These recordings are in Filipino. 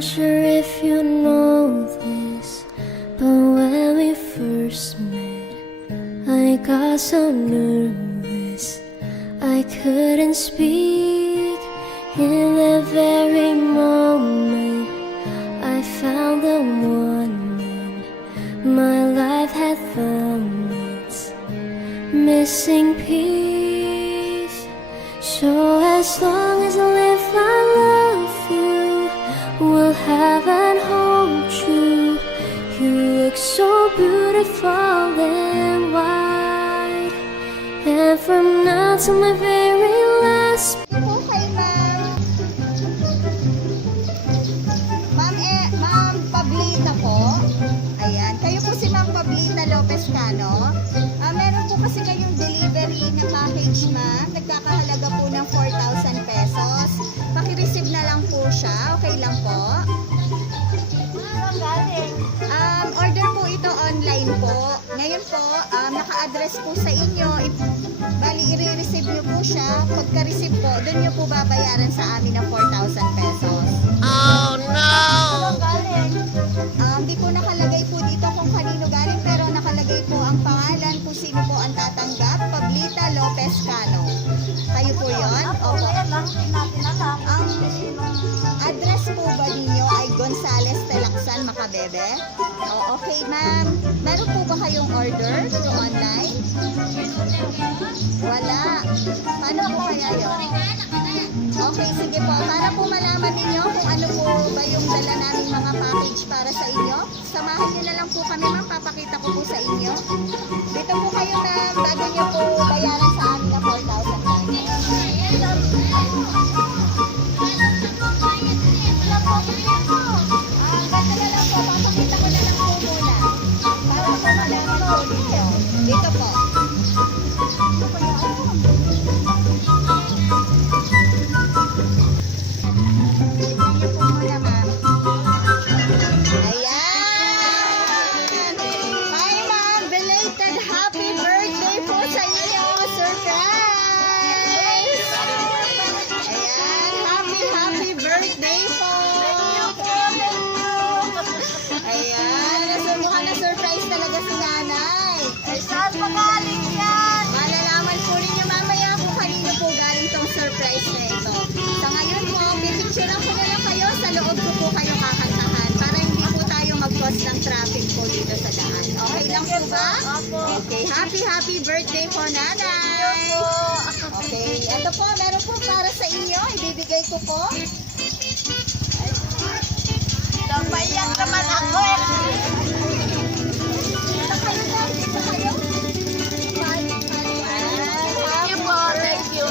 Not sure if you know this, but when we first met, I got so nervous I couldn't speak. In the very moment I found the one man, my life had found its missing piece. So as long as I live, I love you, will have and hold you. You look so beautiful and white, and from now to my very last. Okay, ma'am. Ma'am Pablita po. Ayan. Kayo po si Ma'am Pablita Lopez Cano. Meron po kasi kayong delivery na package, ma'am. Nagkakahalaga po ng 4,000 pesos. Paki-receive na lang po siya. Okay lang po? Order po ito online po. Ngayon po, naka-address po sa inyo. Bali, i-receive nyo po siya. Pagka-receive po, doon nyo po babayaran sa amin ng 4,000 pesos. Oh no! Hindi po nakalagay po dito kung kanino galing, pero nakalagay po ang pangalan kung sino po ang tatanggap. Pablita Lopez Cano. Kayo po yun? Opo. Ang address po ba ninyo ay Gonzales, Telaksan, Macabebe? Oh, okay, ma'am. Meron po ba kayong order through online? Wala. Paano po kaya yun? Okay, sige po. Para po malaman ninyo kung ano po ba yung dala naming mga package para sa inyo, samahan nyo na lang po kami, ma'am. Papakita ko po sa inyo. Dito po kayo, ma'am, bago nyo po bayaran sa amin na 4,000 pesos. Ganito na lang po. Papakita ko na lang po muna. Para po malaman po ninyo. Dito po. Surprise na ito. Sa ngayon po, pipicturean ko na lang kayo. Sa loob ko po kayo kakantahan para hindi po tayo mag-cause ng traffic po dito sa daan. Okay lang po ba? Okay. Happy birthday po, nanay. Okay. Ito po, meron po para sa inyo. Ibibigay ko po. Napayak naman ako eh. Dito kayo na. Dito kayo. Thank you.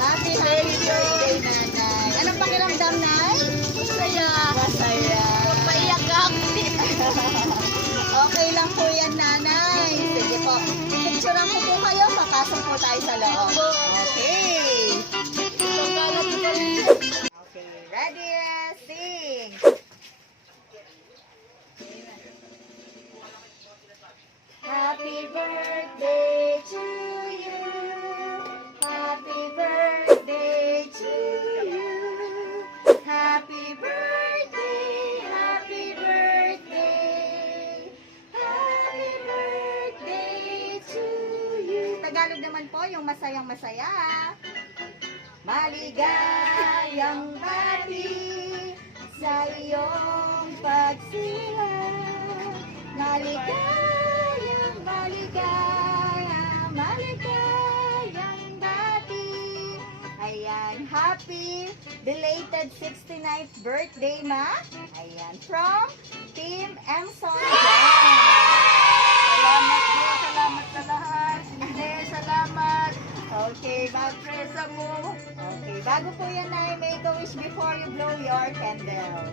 Happy birthday, nanay. Anong pakiramdam, nay? Masaya. Masaya. Payak ako. Okay lang po yan, nanay. Sige po. Picturean ko po kayo. Papasok po tayo sa loob. Okay. Okay. Ready? Sing. Happy birthday to you. Happy birthday to you. Happy birthday, happy birthday. Happy birthday to you. Tagalog naman po, yung masayang masaya. Maligayang bati sa iyong pagsilang. Maligayang, maligayang bati. Ayan, happy belated 69th birthday, ma. Ayan, from Team Emson. Salamat po. Salamat sa lahat. Hindi, salamat. Okay, mag-presa mo. Okay, bago po yan ay make a wish before you blow your candle.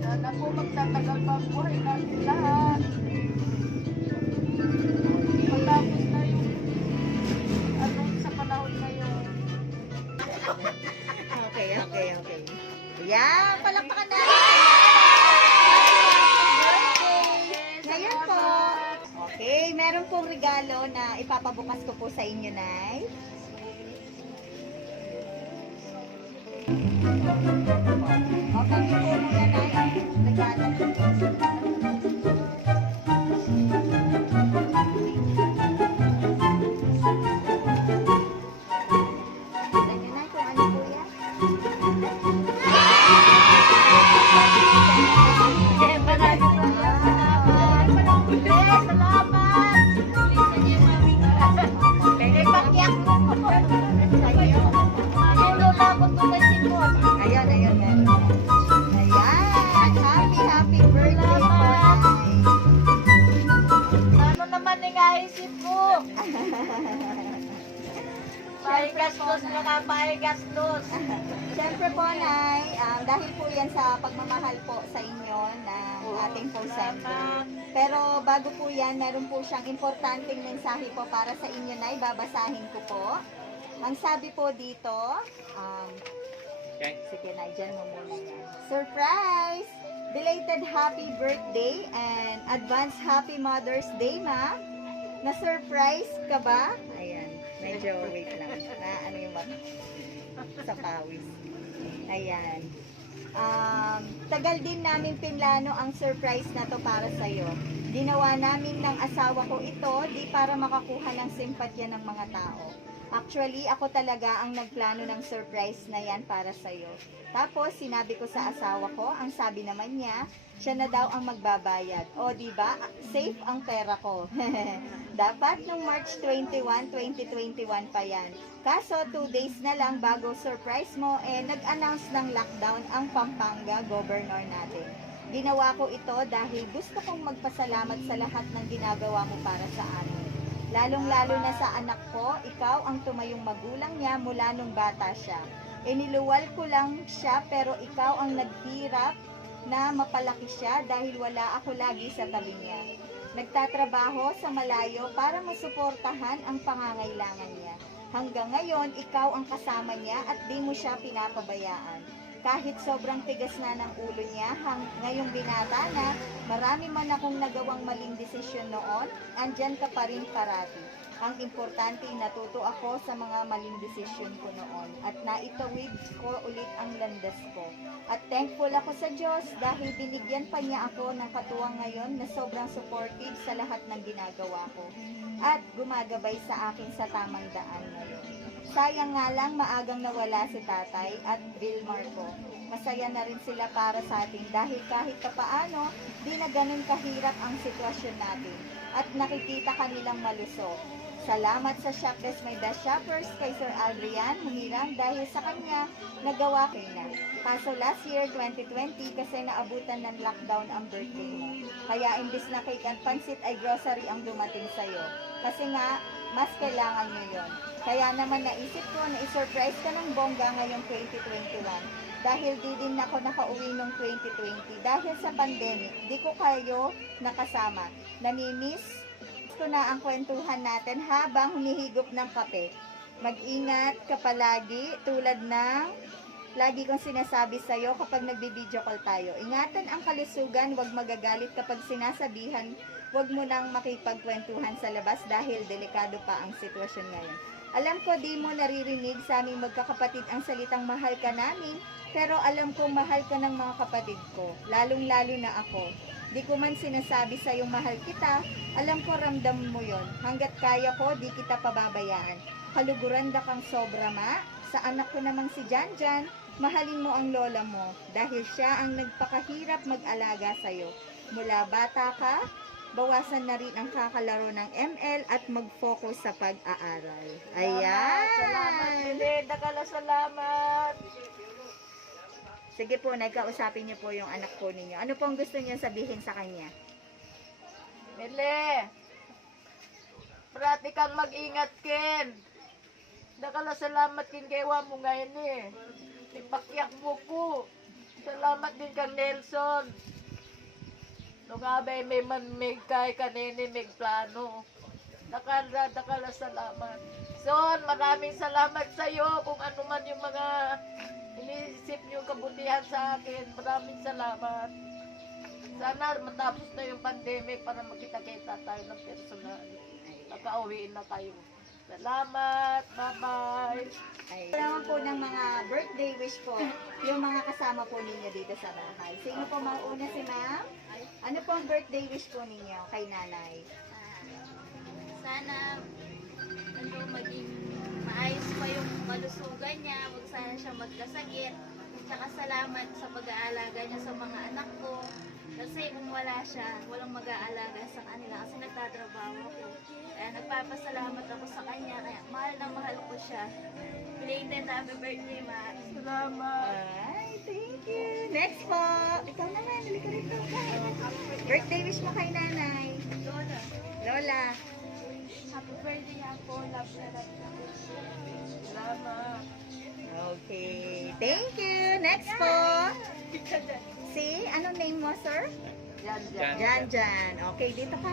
Sana po magtatagal pa ang buhay natin lahat. Matapos na yung sa panahon ngayon. Okay. Yan, palakpakan natin. Ngayon po, okay, meron pong regalo na ipapabukas ko po sa inyo, Nay. Open niyo po muna na ang regalo. Tignan niyo na kung ano po yan. Ayan, ayan, ayan. Ayan, happy birthday po, Nay. Ano naman yung naisip mo? Pahigastos na nga, pahigastos. Siyempre po, Nay, dahil po yan sa pagmamahal po sa inyo ng ating po sender. Pero bago po yan, meron po siyang importanteng mensahe po para sa inyo, Nay. Babasahin ko po. Ang sabi po dito, sige, Nay, dyan mo muna yan. Surprise! Belated happy birthday and advance happy Mother's Day, Ma. Na-surprise ka ba? Ayan, medyo wait lang. Ano yung sa pawis. Ayan. Tagal din namin pinlano ang surprise na to para sa'yo. Ginawa namin ng asawa ko ito, di para makakuha ng simpatya ng mga tao. Actually, ako talaga ang nagplano ng surprise na yan para sa'yo. Tapos, sinabi ko sa asawa ko, ang sabi naman niya, siya na daw ang magbabayad. O, di ba? Safe ang pera ko. Dapat nung March 21, 2021 pa yan. Kaso, 2 days na lang bago surprise mo, nag-announce ng lockdown ang Pampanga governor natin. Ginawa ko ito dahil gusto kong magpasalamat sa lahat ng ginagawa mo para sa amin. Lalong-lalo na sa anak ko, ikaw ang tumayong magulang niya mula nung bata siya. Iniluwal ko lang siya pero ikaw ang naghirap na mapalaki siya dahil wala ako lagi sa tabi niya. Nagtatrabaho sa malayo para masuportahan ang pangangailangan niya. Hanggang ngayon, ikaw ang kasama niya at di mo siya pinapabayaan. Kahit sobrang tigas na ng ulo niya, ngayong binata na, marami man akong nagawang maling desisyon noon, andyan ka pa rin parati. Ang importante, natuto ako sa mga maling desisyon ko noon at naitawid ko ulit ang landas ko. At thankful ako sa Diyos dahil binigyan pa niya ako ng katuwang ngayon na sobrang supportive sa lahat ng ginagawa ko at gumagabay sa akin sa tamang daan ngayon. Sayang nga lang maagang nawala si tatay at Bill Marco. Masaya na rin sila para sa atin dahil kahit papaano, di na ganun kahirap ang sitwasyon natin at nakikita kanilang malusog. Salamat sa Shop Best My Best Shoppers kay Sir Adrian Humirang dahil sa kanya nagawa ko na. Kaso last year 2020 kasi naabutan ng lockdown ang birthday mo. Kaya imbis na cake and pansit ay grocery ang dumating sa'yo. Kasi nga, mas kailangan nyo yun. Kaya naman naisip ko na i-surprise ka ng bongga ngayong 2021. Dahil di din ako nakauwi nung 2020. Dahil sa pandemic, di ko kayo nakasama. Namimiss ko na ang kwentuhan natin habang humihigop ng kape. Mag-ingat ka palagi tulad ng lagi kong sinasabi sa'yo kapag nagbi-video call tayo. Ingatan ang kalusugan, huwag magagalit kapag sinasabihan, huwag mo nang makipagkwentuhan sa labas dahil delikado pa ang sitwasyon ngayon. Alam ko di mo naririnig sa aming magkakapatid ang salitang mahal ka namin, pero alam kong mahal ka ng mga kapatid ko, lalong-lalo na ako. Di ko man sinasabi sa iyong mahal kita, alam ko ramdam mo yon. Hanggat kaya ko, di kita pababayaan. Kaluguran da kang sobra, Ma. Sa anak ko namang si Janjan, mahalin mo ang lola mo dahil siya ang nagpakahirap mag-alaga sa'yo. Mula bata ka, bawasan na rin ang kakalaro ng ML at mag-focus sa pag-aaral. Ayan! Salamat, Belinda. Salamat. Sige po, nagkausapin niyo po yung anak po ninyo. Ano pong gusto niyo sabihin sa kanya? Mele, parati kang mag-ingat, Ken. Salamat kin kewa mo ngayon eh. Ipakyak mo ko. Salamat din kang Nelson. Nungabay may manmig kay kanini may plano. Dakala salamat. Son, maraming salamat sa iyo kung ano man yung mga iniisip niyo kabutihan sa akin. Maraming salamat. Sana matapos na yung pandemic para makita-kita tayo ng personal. Nakauwiin na kayo. Salamat. Bye-bye. Ay, naman po ng mga birthday wish po, yung mga kasama po ninyo dito sa bahay. Sino po mauna, si ma'am? Ano po ang birthday wish po ninyo kay nanay? Sana maging maayos pa yung kalusugan niya, huwag sana siya magkasakit. Tsaka salamat sa pag-aalaga niya sa mga anak ko. Kasi kung wala siya, walang mag-aalaga sa kanila kasi nagtatrabaho ako. Kaya nagpapasalamat ako sa kanya, kaya mahal na mahal ko siya. Belated happy birthday, Ma. Salamat. Ay, thank you. Next po. Ikaw naman, halika rito. Birthday wish mo kay nanay. Lola, Lola. happy birthday ako. Love na love na. Salamat. Okay. Thank you. Next po. Si, anong name mo, sir? Yan, yan. Jan Jan. Okay, dito ka.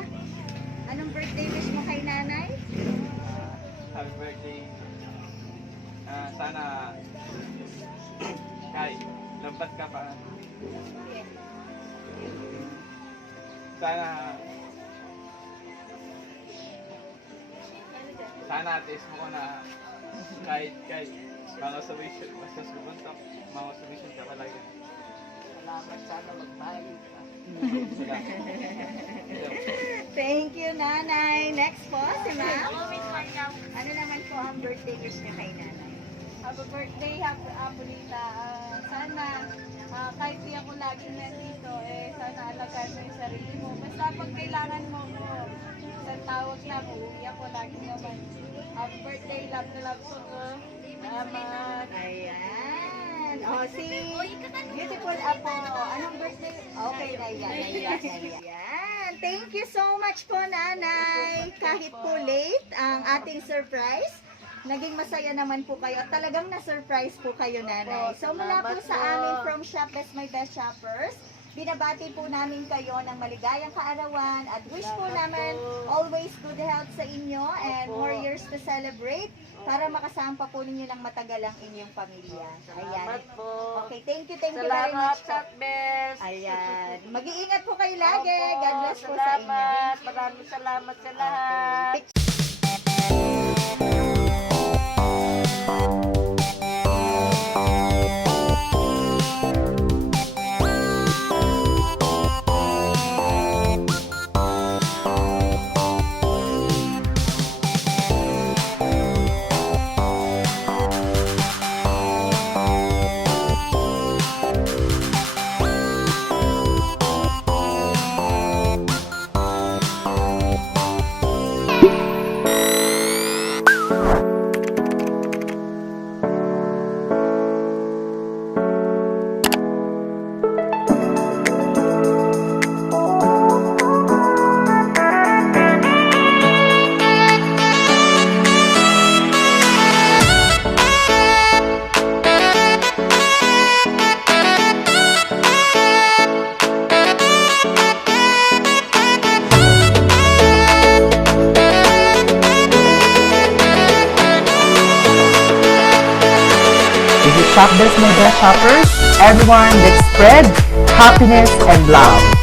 Anong birthday wish mo kay nanay? Happy birthday. Sana Kai, lambat ka pa. Sana taste mo na kahit mga solution ka palagi. Salamat. Sana magmahal ka. Thank you, nanay. Next po, si ma'am. Ako mismo niya. Ano naman po ang birthday wish niya kay nanay? Happy birthday, happy Apolita. Sana kahit di ako laging nandito, sana alagaan mo yung sarili mo. Basta pag kailangan mo ko, isang tawag lang, uuwi ako lagi naman. Happy birthday, love na love ko. Salamat. Ayan. O, si Beautiful Apo. Anong birthday? Okay, Ayan. Thank you so much po, nanay. Kahit po late ang ating surprise, naging masaya naman po kayo. At talagang na-surprise po kayo, nanay. So, mula po sa amin from Shop Best My Best Shoppers, binabati po namin kayo ng maligayang kaarawan at wish po naman always good health sa inyo and more years to celebrate para makasama pa po ninyo ng matagal ang inyong pamilya. Salamat Ayan. po. Okay, thank you very Salamat, much po. Shop Best. Ayan. Mag-iingat po kayo lagi. Opo, God bless po sa inyo. salamat. Maraming salamat sa lahat. Okay. Shop Best My Best Shoppers, everyone that spread happiness and love.